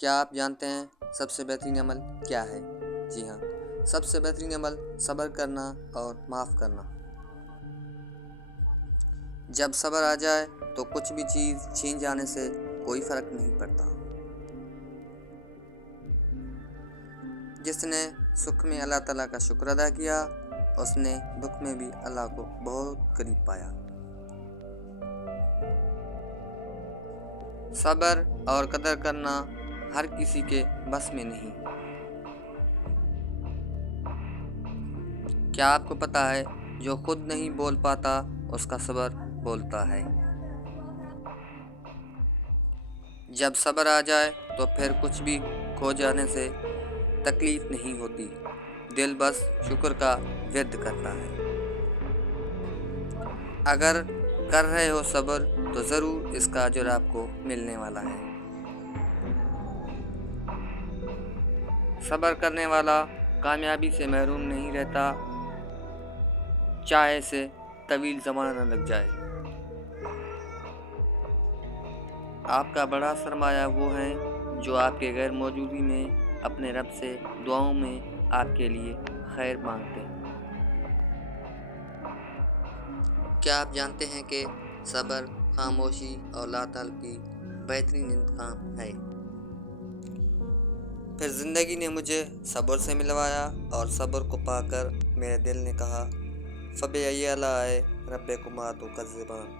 کیا آپ جانتے ہیں سب سے بہترین عمل کیا ہے؟ جی ہاں، سب سے بہترین عمل صبر کرنا اور معاف کرنا۔ جب صبر آ جائے تو کچھ بھی چیز چھین جانے سے کوئی فرق نہیں پڑتا۔ جس نے سکھ میں اللہ تعالیٰ کا شکر ادا کیا، اس نے دکھ میں بھی اللہ کو بہت قریب پایا۔ صبر اور قدر کرنا ہر کسی کے بس میں نہیں۔ کیا آپ کو پتہ ہے جو خود نہیں بول پاتا اس کا صبر بولتا ہے۔ جب صبر آ جائے تو پھر کچھ بھی کھو جانے سے تکلیف نہیں ہوتی، دل بس شکر کا ورد کرتا ہے۔ اگر کر رہے ہو صبر تو ضرور اس کا اجر آپ کو ملنے والا ہے۔ صبر کرنے والا کامیابی سے محروم نہیں رہتا، چاہے اسے طویل زمانہ نہ لگ جائے۔ آپ کا بڑا سرمایہ وہ ہیں جو آپ کے غیر موجودگی میں اپنے رب سے دعاؤں میں آپ کے لیے خیر مانگتے ہیں۔ کیا آپ جانتے ہیں کہ صبر، خاموشی اور اللہ تعالیٰ کی بہترین انتقام ہے؟ پھر زندگی نے مجھے صبر سے ملوایا اور صبر کو پا کر میرے دل نے کہا فَبِأَيِّ آلَاءِ رَبِّكُمَا تُكَذِّبَانِ۔